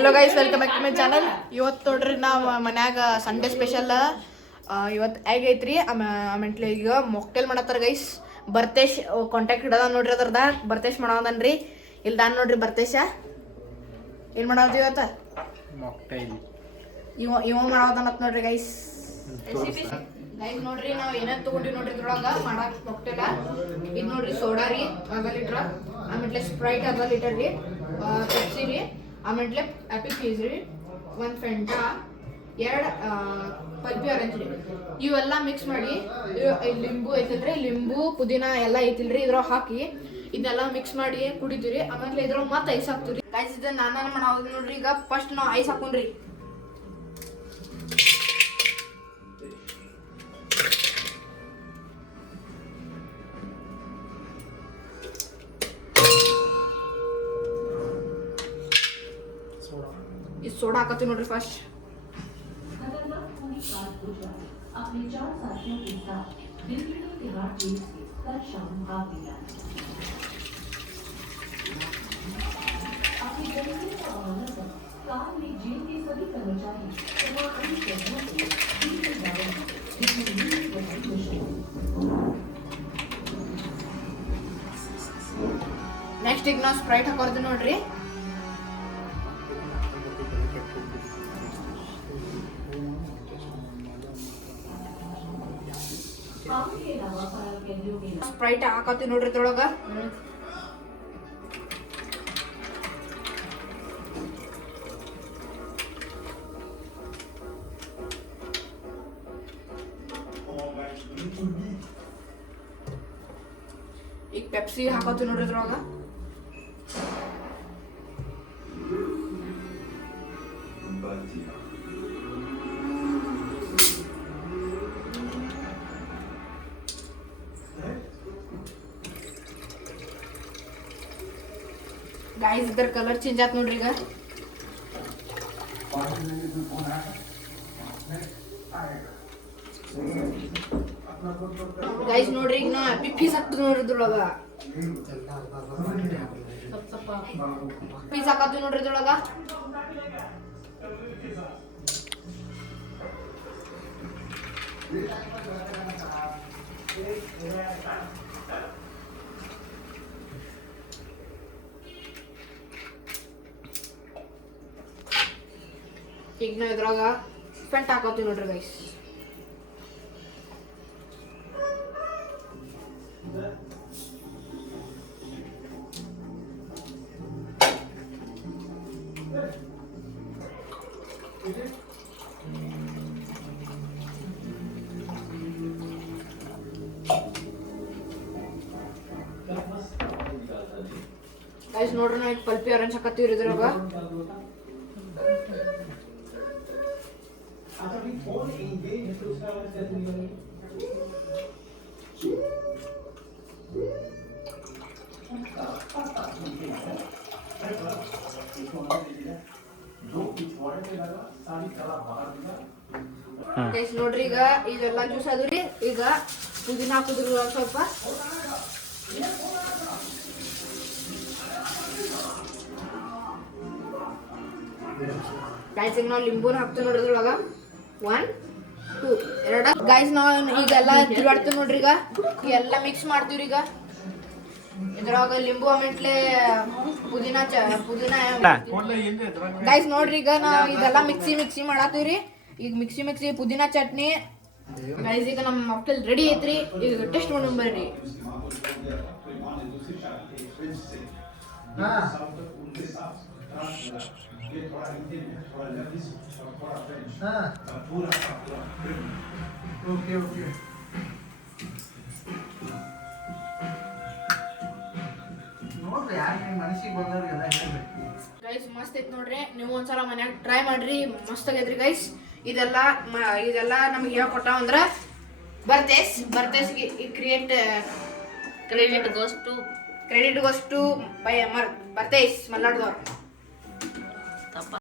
Hello guys, welcome back to my channel. ಇವತ್ತು ನೋಡ್ರಿ ನಾವು ಮನ್ಯಾಗ ಸಂಡೇ ಸ್ಪೆಷಲ್ ಇವತ್ತು ಎಗ್ ಐತ್ರಿ. ಆಮೇಲೆ ಈಗ ಮೊಕ್ಟೇಲ್ ಮಾಡತ್ತಾರ ಗೈಸ್. ಬರ್ತೇಶ್ ಕಾಂಟ್ಯಾಕ್ಟ್ ಹಿಡದ ನೋಡ್ರಿ, ಅದ್ರದ ಬರ್ತೇಶ್ ಮಾಡವದನ್ರಿ. ಇಲ್ದಾನ್ ನೋಡ್ರಿ ಬರ್ತೇಶ ಏನ್ ಮಾಡಾವ್ದು ಇವತ್ತು ಮೊಕ್ಟೇಲ್. ಇವ ಮಾಡವದನ್ನತ್ ನೋಡ್ರಿ ಗೈಸ್. ಗೈಸ್ ನೋಡ್ರಿ ನಾವು ಏನೇನು ತಗೊಂಡಿವಿ ನೋಡ್ರಿ ಇದ್ರೊಳಗ ಮಾಡಾಕ ಮೊಕ್ಟೇಲ. ಇದು ನೋಡ್ರಿ ಸೋಡಾ ರೀ ಅರ್ಧ ಲೀಟ್ರ್, ಆಮೇಲೆ ಸ್ಪ್ರೈಟ್ ಅರ್ಧ ಲೀಟರ್ ರೀ, ಪೆಪ್ಸಿ ರೀ, ಆಮೇಲೆ ಆ್ಯಪಲ್ ಫೀಸ್ ರೀ, ಒಂದು ಫೆಂಟಾ, 2 ಪಲ್ಪಿ ಆರೆಂಜ್ ರೀ. ಇವೆಲ್ಲ ಮಿಕ್ಸ್ ಮಾಡಿ ಲಿಂಬು ಐತಿಲ್ರಿ, ಲಿಂಬು ಪುದೀನ ಎಲ್ಲ ಐತಿಲ್ರಿ ಇದ್ರಾಗ ಹಾಕಿ ಇದನ್ನೆಲ್ಲ ಮಿಕ್ಸ್ ಮಾಡಿ ಕುಡಿತೀವಿ. ಆಮೇಲೆ ಇದ್ರಾಗ ಮತ್ತೆ ಐಸ್ ಹಾಕ್ತೀವಿ. ಗೈಸ್ ಇದನ್ನ ನಾನು ಮಾಡೋದು ನೋಡ್ರಿ. ಈಗ ಫಸ್ಟ್ ನಾವು ಐಸ್ ಹಾಕೊಂಡ್ರಿ. इस सोडा हाकती नोड्री फर्स्ट. अपने 4 साथियों के साथ दिल्ली में तिहाड़ जेल से कल शाम भाग गया. अपनी जमीन का हवाला कर कार में जेल के सभी कर्मचारी तथा अन्य कर्मियों को नेक्स्ट ಈಗ ನಾವು ಸ್ಪ್ರೈಟ್ ಹಾಕೋದು ನೋಡ್ರಿ. ಸ್ಪ್ರೈಟ್ ಹಾಕತ್ತಿ ನೋಡ್ರಿ ಇದ್ರೊಳಗ. ಈಗ ಪೆಪ್ಸಿ ಹಾಕತ್ತಿ ನೋಡ್ರಿ ಇದ್ರೊಳಗ. गाइस इधर कलर चेंज आत नोड्री ಈಗ. गाइस ನೋಡ್ರಿ ಈಗ ನಾ ಪೀಸ್ ಹಾಕ್ತೀವಿ ನೋಡ್ರಿ ಇದ್ರೊಳಗ. ಪೀಸ್ ಹಾಕತ್ತೀವಿ ನೋಡ್ರಿ ಇದ್ರೊಳಗ. ಈಗ ನಾವು ಇದ್ರಾಗ ಫೆಂಟ್ ಹಾಕೋತೀವಿ ನೋಡ್ರಿ ಗೈಸ್. ಗೈಸ್ ನೋಡ್ರಿ ನಾವು ಈಗ ಪಲ್ಪಿ ಆರೆಂಜ್ ಹಾಕತ್ತೀವಿ ಇದ್ರಾಗ. ಗೈಸ್ ನೋಡ್ರಿ ಈಗ ಇದೆಲ್ಲ ಜ್ಯೂಸ್ ಆದ್ರಿ. ಈಗ ಪುದೀನ ಹಾಕುದ್ರಿ ಸ್ವಲ್ಪ. ಗೈಸ್ ಈಗ ನಾವು ಲಿಂಬೂನ ಹಾಕ್ತೀವಿ ನೋಡ್ರಿ ಇದ್ರೊಳಗ. 1 2 2 ಗೈಸ್ ನಾವು ಈಗೆಲ್ಲ ತಿರುಗಾಡ್ತೀವಿ ನೋಡ್ರಿ. ಈಗ ಎಲ್ಲ ಮಿಕ್ಸ್ ಮಾಡ್ತೀವ್ರಿ. ಈಗ ಇದ್ರಾಗ ಲಿಂಬು ಆಮೇಲೆ ಪುದೀನ ಗೈಸ್ ನೋಡ್ರಿ. ಈಗ ನಾವು ಇದೆಲ್ಲ ಮಿಕ್ಸಿ ಮಾಡತ್ತೀವ್ರಿ. ಈಗ ಮಿಕ್ಸಿ ಪುದೀನ ಚಟ್ನಿ ಗೈಸ್. ಈಗ ನಮ್ಮ ಮೊಕ್ಟೇಲ್ ರೆಡಿ ಐತ್ರಿ. ಈಗ ಟೇಸ್ಟ್ ಮಾಡೋಣ ಬರ್ರಿ. ओके ओके ನೋಡ್ರಿ ಯಾರು ನಿಮ್ಮ ಮನಸ್ಸಿಗೆ ಬಂದವ್ರಿಗೆಲ್ಲ ಹೇಳ್ಬೇಕು ಗೈಸ್. ಮಸ್ತ್ ಐತ್ ನೋಡ್ರಿ. ನೀವು ಒಂದ್ಸಲ ಮನ್ಯಾಗ ಟ್ರೈ ಮಾಡ್ರಿ, ಮಸ್ತ್ ಆಗೈತ್ರಿ ಗೈಸ್. ಇದೆಲ್ಲ ನಮ್ಗೆ ಯಾವ ಕೊಟ್ಟಾವ ಅಂದ್ರ ಬರ್ತೇಸ್ಗೆ ಕ್ರೆಡಿಟ್ ಗೋಸ್ ಟು ಬರ್ತೇಸ್ ಮಲ್ನಾಡ್ದವ್ರು.